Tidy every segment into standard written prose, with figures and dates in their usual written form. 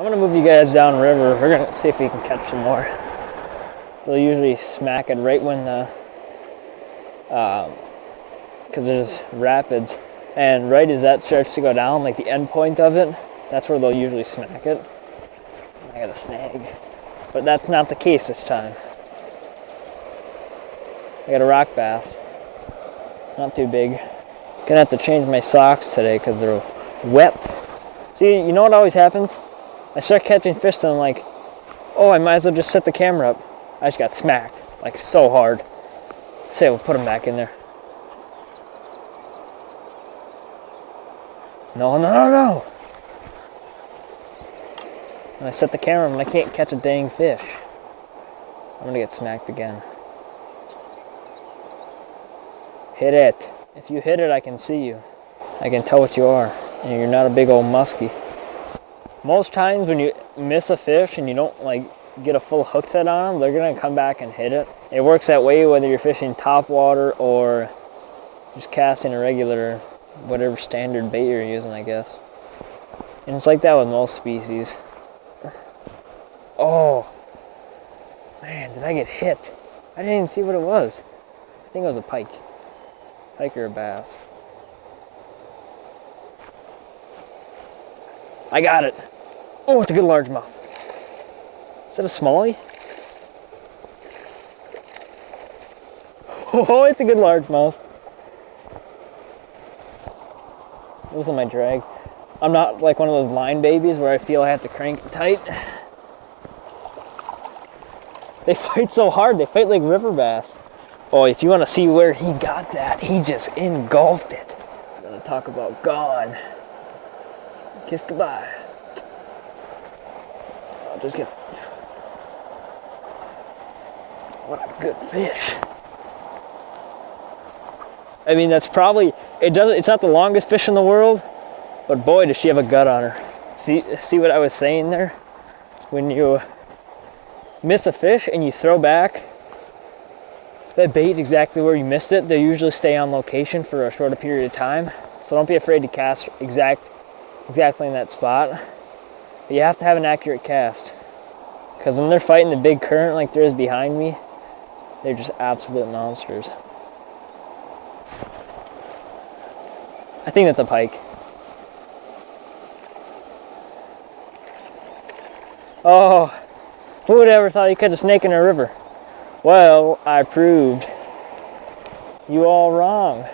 I'm gonna move you guys downriver. We're gonna see if we can catch some more. They'll usually smack it right when the, because there's rapids, and right as that starts to go down, like the end point of it, that's where they'll usually smack it. I got a snag, but that's not the case this time. I got a rock bass, not too big. Gonna have to change my socks today because they're wet. See, you know what always happens? I start catching fish and I'm like, oh, I might as well just set the camera up. I just got smacked, like so hard. Say, we'll put them back in there. No. And I set the camera and I can't catch a dang fish. I'm gonna get smacked again. Hit it. If you hit it, I can see you. I can tell what you are. And you're not a big old muskie. Most times when you miss a fish and you don't like get a full hook set on them, they're gonna come back and hit it. It works that way whether you're fishing top water or just casting a regular, whatever standard bait you're using, I guess. And it's like that with most species. Oh, man, did I get hit? I didn't even see what it was. I think it was a pike. Pike or a bass. I got it. Oh, it's a good largemouth. Is that a smallie? Oh, it's a good largemouth. Losing my drag. I'm not like one of those line babies where I feel I have to crank it tight. They fight so hard, they fight like river bass. Oh, if you want to see where he got that, he just engulfed it. I'm gonna talk about gone. Kiss goodbye. I'll just get... What a good fish. I mean, that's probably... It's not the longest fish in the world, but boy, does she have a gut on her. See what I was saying there? When you miss a fish and you throw back that bait exactly where you missed it, they usually stay on location for a shorter period of time. So don't be afraid to cast exactly in that spot. But you have to have an accurate cast. Because when they're fighting the big current like there is behind me, they're just absolute monsters. I think that's a pike. Oh, who would ever thought you could catch a snake in a river? Well, I proved you all wrong.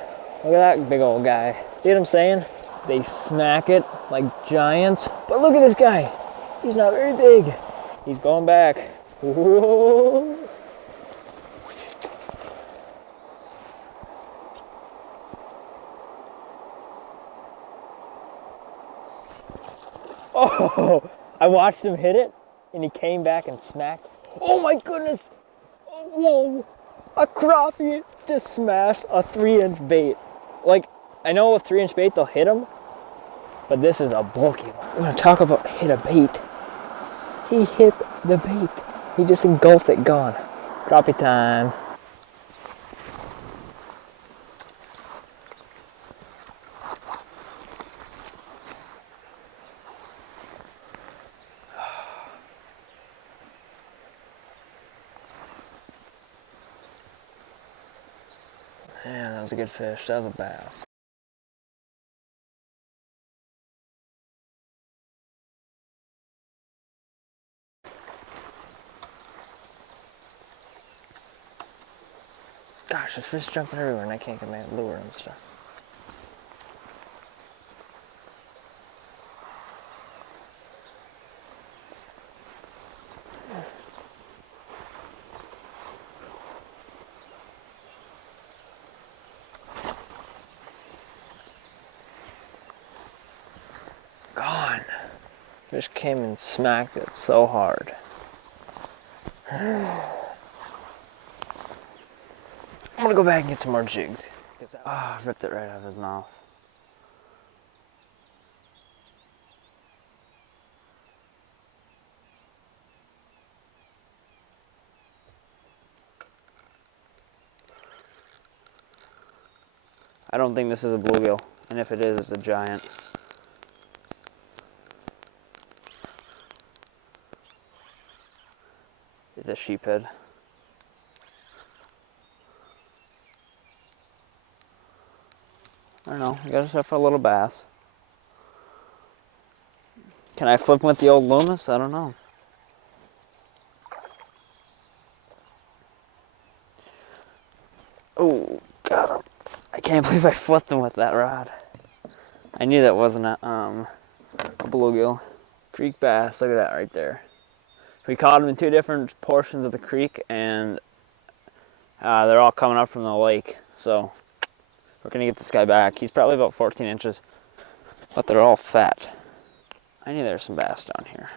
Look at that big old guy. See what I'm saying? They smack it like giants. But look at this guy. He's not very big. He's going back. Whoa. Oh, I watched him hit it, and he came back and smacked. Oh my goodness! Oh, whoa! A crappie just smashed a 3-inch bait. Like, I know a 3-inch bait, they'll hit him, but this is a bulky one. I'm gonna talk about hit a bait. He hit the bait. He just engulfed it, gone. Crappie time. Man, that was a good fish. That was a bass. Gosh, there's fish jumping everywhere and I can't get my lure and stuff. Gone. Fish came and smacked it so hard. I'm gonna go back and get some more jigs. Ah, ripped it right out of his mouth. I don't think this is a bluegill, and if it is, it's a giant. He's a sheephead. I don't know. We got ourselves a little bass. Can I flip him with the old Loomis? I don't know. Oh, got him. I can't believe I flipped him with that rod. I knew that wasn't a bluegill. Creek bass, look at that right there. We caught them in two different portions of the creek, and they're all coming up from the lake. So we're gonna get this guy back. He's probably about 14 inches, but they're all fat. I knew there were some bass down here.